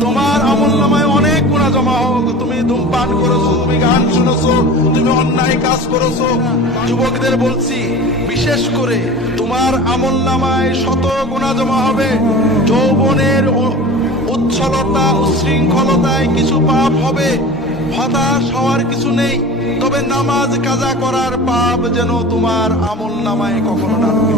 তোমার আমল নামায় অনেক গুণা জমা হোক। তুমি ধূমপান করেছ, তুমি গান শুনেছো, তুমি অন্যায় কাজ করেছ। যুবকদের বলছি, বিশেষ করে তোমার আমল নামায় শত গুণা জমা হবে। যৌবনের উচ্ছলতা, উশৃঙ্খলতায় কিছু পাপ হবে। হতাশ হওয়ার কিছু নেই। তবে নামাজ কাজা করার পাপ যেন তোমার আমল নামায় কখনো নামবে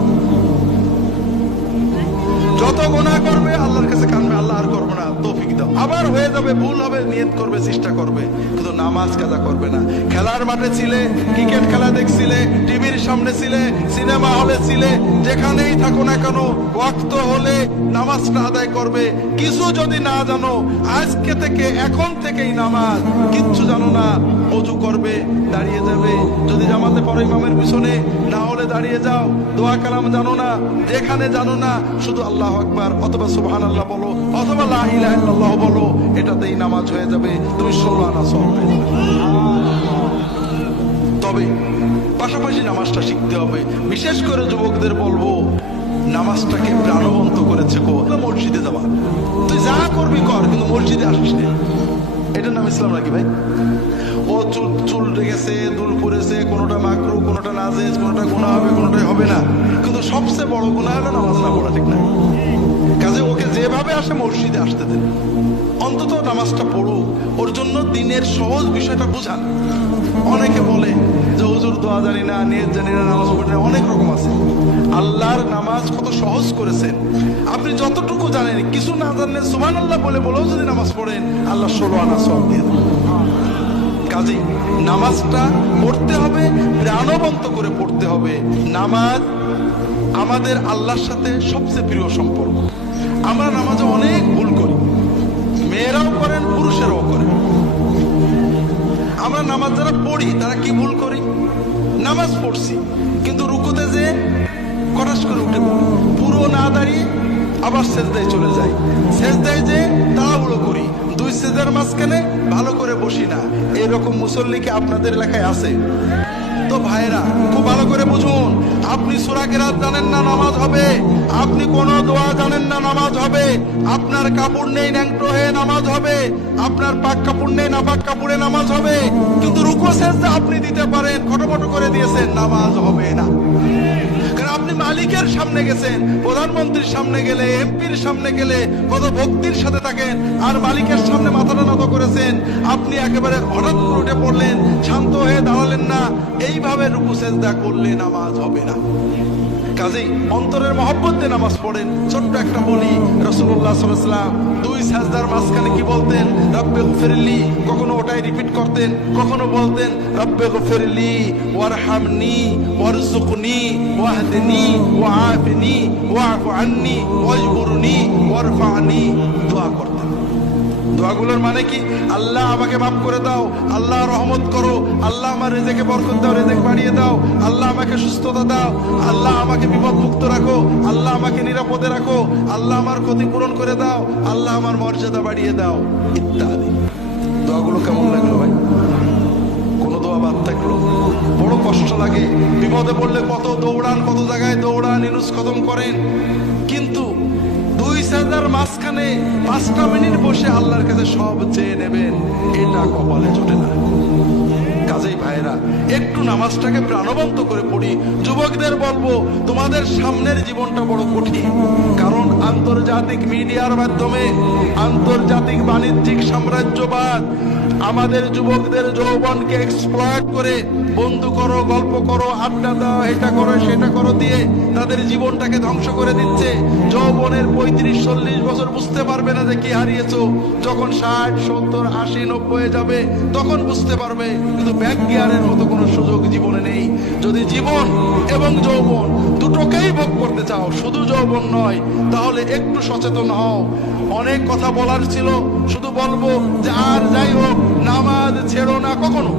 করবে, চেষ্টা করবে। কিন্তু নামাজ কাজা করবে না। খেলার মাঠে ছিলে, ক্রিকেট খেলা দেখছিলে, টিভির সামনে ছিলে, সিনেমা হলে ছিলে, যেখানেই থাকো না কেন, ওয়াক্ত হলে নামাজটা আদায় করবে। কিছু যদি না জানো, আজকে থেকে, এখন থেকেই নামাজ। কিচ্ছু জানো না, অজু করবে, দাঁড়িয়ে যাবে। যদি পড়ো ইমামের পিছনে। না হলে দাঁড়িয়ে যাও। দোয়া কালাম জানো না। যেখানে জানো না, শুধু আল্লাহ আকবার অথবা সুবহান আল্লাহ বলো, অথবা লা ইলাহা বলো, এটাতেই নামাজ হয়ে যাবে। তুমি ষোলো যাবে। তবে পাশাপাশি নামাজটা শিখতে হবে। বিশেষ করে যুবকদের বলব, নামাজটাকে প্রাণবন্ত করেছে কো, মসজিদে যাওয়া। তুই যা করবি কর, কিন্তু মসজিদে আসিস না। এটার নাম ইসলাম নাকি ভাই? ও চুল চুল রেখেছে দুল পরেছে কোনোটা মাকরু, কোনোটা নাজেজ কোনোটা গুণা হবে, কোনোটাই হবে না। কিন্তু সবচেয়ে বড় গুণা হলো নামাজ না পড়া, ঠিক না? কাজে ওকে যেভাবে আসে মসজিদে আসতে দেন। অন্তত নামাজটা পড়ুক। ওর জন্য দিনের সহজ বিষয়টা বোঝান। অনেকে বলে যে হুজুর দোয়া জানি না, নিয়ত জানি না, নামাজ পড়ি অনেক রকম আছে। আল্লাহর নামাজ কত সহজ করেছেন। আপনি যতটুকু জানেন, কিছু না জানলেন সুমান আল্লাহ বলে বলেও যদি নামাজ পড়েন, আল্লাহ ষোলো আনা সব দিয়ে কাজে নামাজটা পড়তে হবে, প্রাণবন্ত করে পড়তে হবে। নামাজ আমাদের আল্লাহর সাথে সবচেয়ে প্রিয় সম্পর্ক। আমরা নামাজে অনেক ভুল করি। মেয়েরাও করেন, পুরুষেরাও করেন। আমরা নামাজ যারা পড়ি, তারা কি ভুল আবার সেজদায় চলে যাই। সেজদায় যে তাড়াহুড়ো করি। দুই সেজদার মাঝখানে ভালো করে বসি না। এরকম মুসল্লি কি আপনাদের এলাকায় আছে? তো ভাইরা খুব ভালো করে বুঝুন, আপনি সুরা কেরাত জানেন না নামাজ হবে, আপনি কোন দোয়া জানেন না নামাজ হবে, আপনার কাপড় নেই ন্যাংটো হয়ে নামাজ হবে, আপনার পাক কাপড় নেই না পাক কাপড়ে নামাজ হবে, কিন্তু রুকো সেজদা আপনি দিতে পারেন খটোপটো করে দিয়েছেন, নামাজ হবে না। মালিকের সামনে গেছেন, প্রধানমন্ত্রীর সামনে গেলে, এমপির সামনে গেলে কত ভক্তির সাথে থাকেন, আর মালিকের সামনে মাথাটা নত করেছেন। আপনি একেবারে হঠাৎ উঠে পড়লেন, শান্ত হয়ে দাঁড়ালেন না। এইভাবে রুকু সেজদা করলে নামাজ হবে না। কাজেই অন্তরের মহব্বত দিয়ে নামাজ পড়েন। ছোট্ট একটা বলি রসুল্লাহ সাল্লাম দুই সাজদার মাঝখানে কি বলতেন? রব্বে ফেরলি কখনো ওটাই রিপিট করতেন, কখনো বলতেন, রব্বে ফেরলি ওয়ারহামনি ওয়ারজুকনি ওয়াহদিনি, ওয়াআফিনি ওয়াফু আন্নি, ওয়াজবুরনি, ওয়ারফানি, দোয়া করতেন। দোয়াগুলোর মানে কি? আল্লাহ আমাকে মাফ করে দাও, আল্লাহ রহমত করো, আল্লাহ আমার রেজেকে বরকত দাও, রেজেক বাড়িয়ে দাও, আল্লাহ আমাকে সুস্থতা দাও, আল্লাহ আমাকে বিপদ মুক্ত রাখো, আল্লাহ আমাকে নিরাপদে রাখো, আল্লাহ আমার ক্ষতিপূরণ করে দাও, আল্লাহ আমার মর্যাদা বাড়িয়ে দাও, ইত্যাদি। দোয়াগুলো কেমন লাগল ভাই? কোনো দোয়া বাদ থাকল। বড় কষ্ট লাগে। বিপদে পড়লে কত দৌড়ান, কত জায়গায় দৌড়ান, ইনুস কদম করেন। কিন্তু দুই সাজার মাঝখানে পাঁচটা মিনিট বসে আল্লাহর কাছে সব চেয়ে নেবেন। এটা কপালে জোটে না। কাজেই ভাইরা একটু নামাজটাকে প্রাণবন্ত করে পড়ি। যুবকদের বলব, তোমাদের সামনের জীবনটা বড় কঠিন। কারণ আন্তর্জাতিক মিডিয়ার মাধ্যমে আন্তর্জাতিক বাণিজ্যিক সাম্রাজ্যবাদ আমাদের যুবকদের যৌবনকে এক্সপ্লয়েট করে, বন্ধু করো, গল্প করো, আড্ডা দাও, এটা করো, সেটা করো দিয়ে তাদের জীবনটাকে ধ্বংস করে দিচ্ছে। যৌবনের পঁয়ত্রিশ, চল্লিশ বছর বুঝতে পারবে না যে কি হারিয়েছো। যখন ষাট, সত্তর, আশি, নব্বই যাবে, তখন বুঝতে পারবে। কিন্তু ব্যাক গিয়ারের মতো কোনো সুযোগ জীবনে নেই। যদি জীবন এবং যৌবন দুটোকেই ভোগ করতে চাও, শুধু যৌবন নয়, তাহলে একটু সচেতন হও। অনেক কথা বলার ছিল, শুধু বলব যে আর যাই হোক, নামাজ ছেড়ো না কখনো।